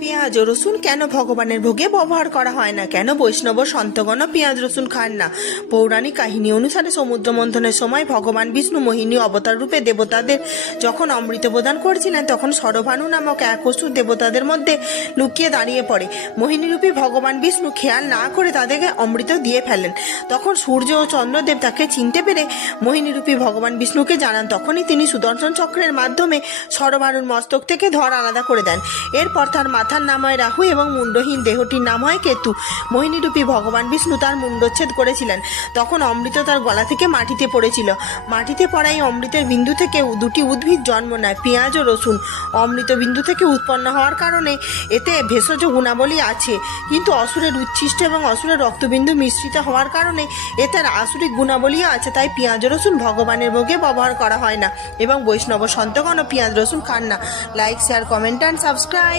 পেঁয়াজ ও রসুন কেন ভগবানের ভোগে ব্যবহার করা হয় না? কেন বৈষ্ণব সন্তগণ পেঁয়াজ রসুন খান না? পৌরাণিক কাহিনী অনুসারে সমুদ্র মন্থনের সময় ভগবান বিষ্ণু মোহিনী অবতার রূপে দেবতাদের যখন অমৃত প্রদান করেছিলেন, তখন সরভানু নামক এক অসুর দেবতাদের মধ্যে লুকিয়ে দাঁড়িয়ে পড়ে। মোহিনীরূপী ভগবান বিষ্ণু খেয়াল না করে তাদেরকে অমৃত দিয়ে ফেলেন। তখন সূর্য ও চন্দ্রদেব তাকে চিনতে পেরে মোহিনীরূপী ভগবান বিষ্ণুকে জানান। তখনই তিনি সুদর্শন চক্রের মাধ্যমে সরভানুর মস্তক থেকে ধর আলাদা করে দেন। এরপর তার মাথার নাম হয় রাহু এবং মুন্ডহীন দেহটির নাম হয় কেতু। মোহিনীরূপী ভগবান বিষ্ণু তার মুন্ডচ্ছেদ করেছিলেন। তখন অমৃত তার গলা থেকে মাটিতে পড়েছিল। মাটিতে পড়া এই অমৃতের বিন্দু থেকে দুটি উদ্ভিদ জন্ম নেয়, পেঁয়াজ ও রসুন। অমৃত বিন্দু থেকে উৎপন্ন হওয়ার কারণে এতে ভেষজ গুণাবলী আছে, কিন্তু অসুরের উচ্ছিষ্ট এবং অসুরের রক্তবিন্দু মিশ্রিত হওয়ার কারণে এতে আসুরিক গুণাবলীও আছে। তাই পেঁয়াজ রসুন ভগবানের ভোগে ব্যবহার করা হয় না এবং বৈষ্ণব সন্তগণ পেঁয়াজ রসুন খান না। Like, share, comment and subscribe.